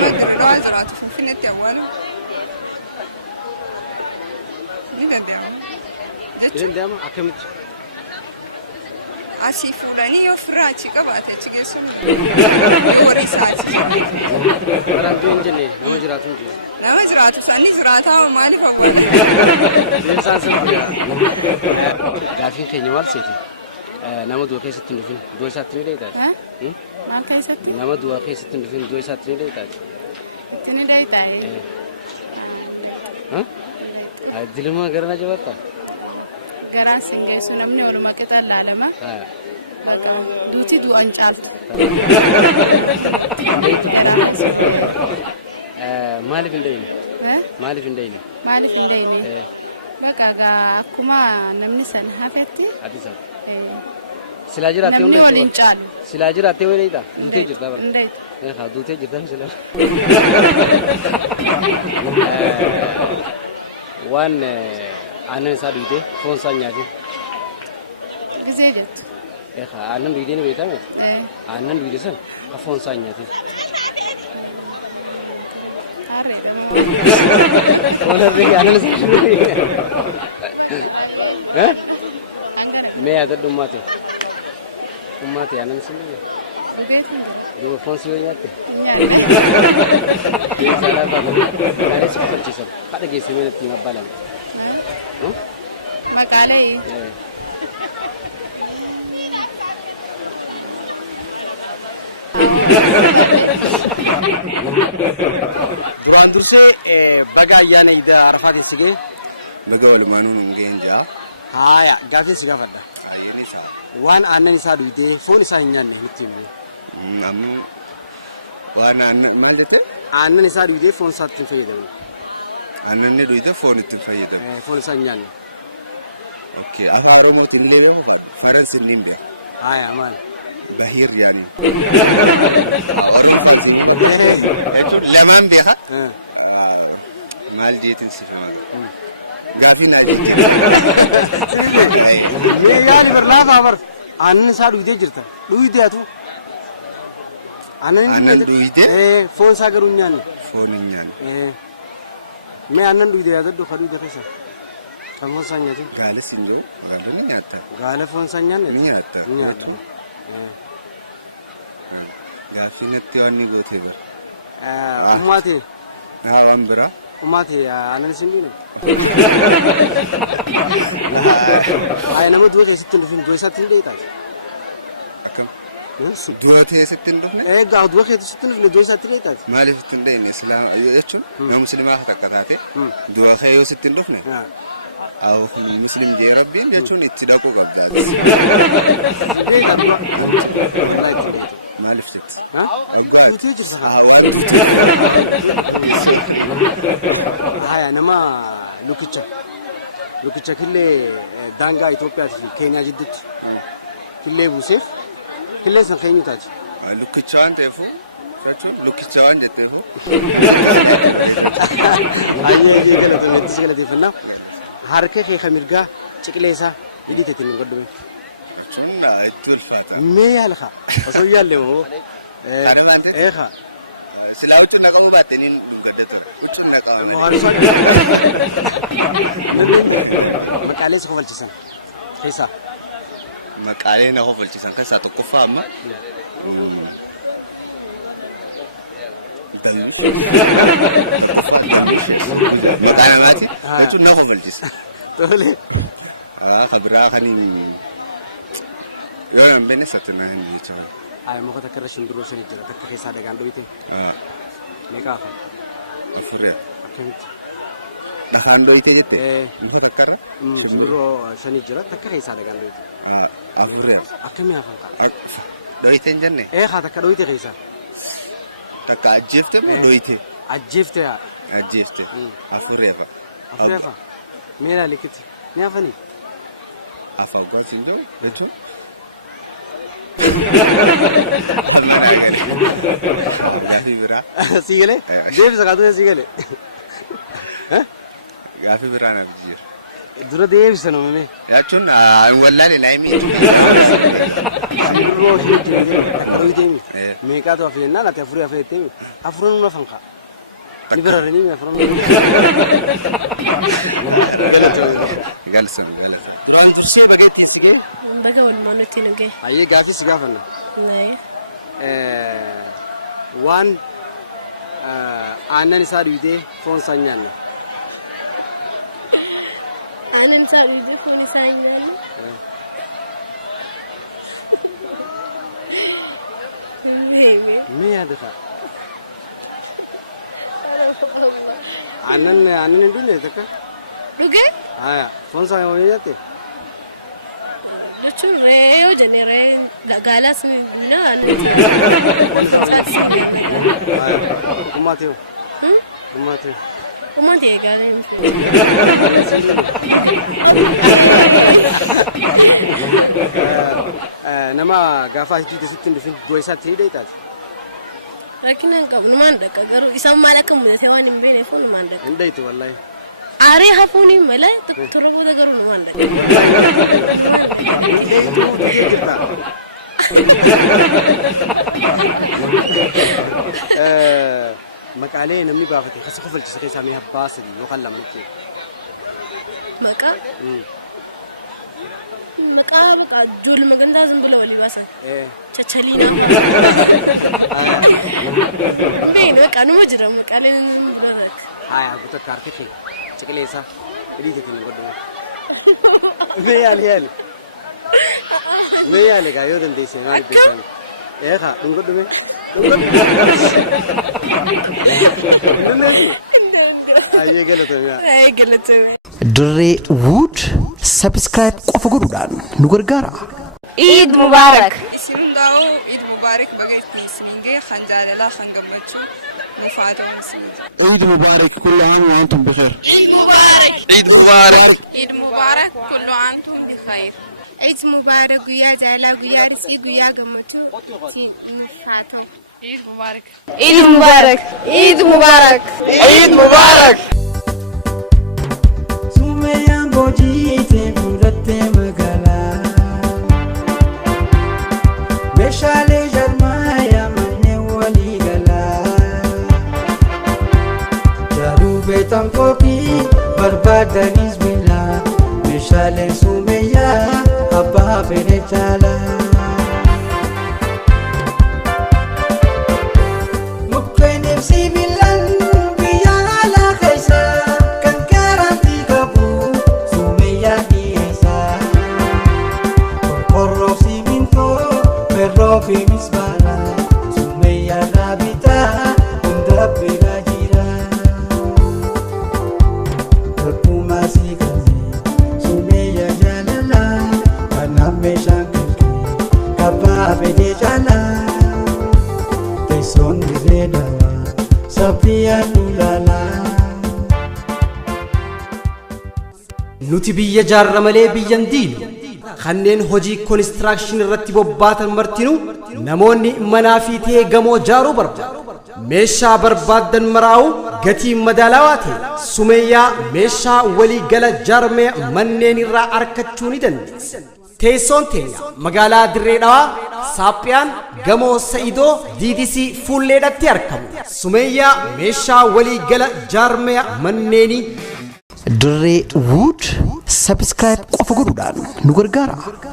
Dirree jiraatu Finfinneetti awwaalu. Ni danda'ama. Danda'ama akkamitti? Asii fuudhanii yoo ofirraa achi qabaate achi geessuun horii isaati. Barattuu hin jenne nama jiraatu hin jiru. Nama jiraatu sanni jiraataa maaliif awwaala? Deemsaan sirriidha. Gaafiin keenya maal seeti? Nama du'a keessatti hin dhufin du'a isaatti ni dheetaati. Maal keessatti? Nama du'a keessatti hin dhufin du'a isaatti ni dheetaati. Itti ni dheetaati. Dilima garana jabaata. Garaan sin geessu namni walumaa qixa laalama. Duuti du'an caaltu. Maaliif hin dhayine? Maaliif hin dhayine? Maaliif hin dhayine? Bakka akkuma namni san hafetti. Adisa. Silaa jiraattee namni waliin caalu. Silaa jiraattee waliidha. Duutee jirta bara. Hin dhayine. Duutee jirta silaa. Waan aannan isaa dhuydee foon isaa nyaate. Gisee jettu. Aannan dhuydee ni beekame. Aannan dhuydee san foon isaa nyaate. Foon harree aannan isaa nyaate. Mee yaada dhummaate. Dhummaate aannan isaa nyaate. Duuba foon si yoo nyaatte. Deemsaa laafaa ta'e. Gaarii si kafalchiisan. Haadha geessee mee natti himaa balama. Maqaalee. Duraan dursee baga ayyaana Iida Arafaatiin si ga'e. Baga walumaanuu nu ga'een jaa. Haaya gaafii si gaafadha. Ayyaana isaa. Waan aannan isaa dhuydee foon isaa hin nyaanne nutti himu. Ammoo waan aannan maal jettee? Aannan isaa dhuydee foon isaatti hin fayyadamu. Aannan ni dhuydee foon itti hin fayyadamu. Foon isaa hin nyaanne. Okay, afaan Oromootiin illee beeku qabu. Faransiin ni beeku. Haaya maal? Bahir yaani. Oromoo lamaan beeka. Maal jeetiin si famaa. Gaafii naa jeetiin. Mee yaali bar laafaa bar aannan isaa dhuydee jirta. Dhuydee atu. Aannan dhuydee? Foon isaa garuu hin nyaanne. Foon hin nyaanne. Mee aannan dhuydee yaadadhu ka dhuydee keessa. Kan foon isaa nyaate? Gaala siin jiru gaala ni nyaata. Gaala foon isaa nyaanne? Ni nyaata. Ni nyaata. Gaafii natti wanni gootee bira. Ummaate? Waan biraa? Ummaate aannan isin dhiine? Haaya nama du'a keessatti hin dhufin du'a isaatti hin dheetaati. Akkam? Du'a keessatti hin dhufne? Egaa du'a keessatti hin dhufne du'a isaatti hin dheetaati. Maaliif itti hin dhayne islaama jechuun yoo musliimaa takka taate du'a kee yoo sitti hin dhufne musliim jee rabbiin jechuun itti dhaquu qabda. Maaliif jetti? Duutee jirta haa? Waan duutee. Haaya nama lukicha killee daangaa Itoophiyaa fi Keenyaa jidduutti killee buuseef killee san keenyu taati. Lukicha waan ta'eefu jechuun lukicha waan jetteefu. Hayyee galateeffannaa harka kee kan mirgaa ciqilee isaa hidhiiteetiin hin godhume. Jechuun itti ulfaata. Mee yaala haa? Osoo yaalle hoo? Eegaa. Silaa huccuu naqamuu baatte ni gaddatudha. Huccuu naqamuu. Maqaalee isa kofalchisan keessaa. Maqaalee na kofalchisan keessaa tokkoffaa amma. Maqaa namaati jechuun na kofalchisa. Tole. Kabiraa kan yoo nan beekne satti na hin jechuudha. Haaya muka takka irra shimbirroo shanii jira takka keessaa dhagaan dho'ite. Meeqa hafa? Afuree. Akkamitti? Dhagaan dho'ite jette? Muka takka irra? Shimbirroo shanii jira takka keessaa dhagaan dho'ite. Afuree. Akkamii hafan qaba? Dho'ite hin jenne? Haa takka dho'ite keessaa. Takka ajjeefte moo dho'ite? Ajjeefte haa. Ajjeefte. Afuree fa. Afuree fa. Meela likkiti. Ni hafanii? Afaan siin jiru jechuun. Gaafii biraa. Sii galee? Deebisa kaatee sii galee. Gaafii biraa naaf jira. dura deebisa namni. Jechuun wallaan ilaayimii. Simbirroo ishee jirti qarqaruu deemi. Meeqaatu hafee jennaan ati afurii hafee deemi. Afuran nu lafan ka'a. Ni biraranii mi afuran. Galsun. Duraan dursee baga itti sigee. Baga walumaan nutti nu gahe. Ayyee gaafii si gaafanna. Waan aannan isaa dhiitee foon isaa nyaanna. Aannan isaa dhiitee foon isaa nyaanna. Mee yaada ta'a. Aannan hin dhugne takka. Dhugee? Foon isaa yoo nyaatte. Jechuun re'ee yoo jenne re'ee gaalaas buna Uummatee. Uummatee gaalaan. Nama gaafa asitti sitti hin dhufin du'a isaatti ni dheetaati. Rakkina hin qabu numaan dhaqa garuu isaan maal akka mudate waan hin beekneef numaan dhaqa. Hin dheetu wallaahi. Aaree hafuun malee tokko booda garuu numaan dhaqa. Maqaalee namni baafate kasa kofalchisa keessaa mee abbaa sadii yookaan lama nutti. Maqaa? Maqaa ijoollee gandaa simbila walii baasan. Chachaliinaa. Mbeen maqaa numa jira maqaaleen baafate. Haya guutuu kaartii fi ciqileessaa hidhii keenya godhama. Mee yaali gaa yoo dandeesse maal beekan? Haa dhungodhume. Ayyee galatoomaa. Dirree Wood subscribe qofa godhuudhaan nu gargaara. Eid Mubarak. Isin hundaa'u Eid Mubarak baga itti isiniin kan jaalalaa kan gammachuu nuufaa ta'u isiniin. Eid Mubarak kullu aam wa antum bikhair. Eid Mubarak. Eid Mubarak. Eid Mubarak kullu antum bikhair. Eid Mubarak guyyaa jaalalaa guyyaa risii guyyaa gammachuu nuufaa ta'u. Eid Mubarak. Eid Mubarak. Eid Mubarak. Eid Mubarak. Sumayaan boojii fudhattee magaalaa meeshaalee jarmaayaa manneen walii galaa jaruu beetan kookii barbaadanis bilaa meeshaaleen sumayyaa abbaa fedhe caalaa. Sibilan biyya ala keessa kan garantii qabu sumayyaa dhiyeessa qorqorroo simintoo ferroo fi mismaara sumayyaa raabitaa hunda bira jira tokkummaa si galmee sumayyaa jaalalaa kanaaf meeshaan galtee kabbaa fedhee caalaa teessoon dirree dawaa. Nuti biyya jaarra malee biyyan diinu kanneen hojii koonistirakshinii irratti bobbaatan martinuu namoonni manaa fi ta'ee gamoo jaaruu barbaadu. Meeshaa barbaaddan maraa'u gatii madaalawaa ta'e sumayyaa meeshaa walii gala jaarmee manneen irraa argachuu ni dandeessa. Teessoon teenya magaalaa Dirree Dhawaa Saaphiyaan gamoo Sa'idoo DDC fuulleedhatti argamu. Sumayyaa meeshaa walii gala jaarmee manneenii. Dirree Wood subscribe qofa godhuudhaan nu gargaara.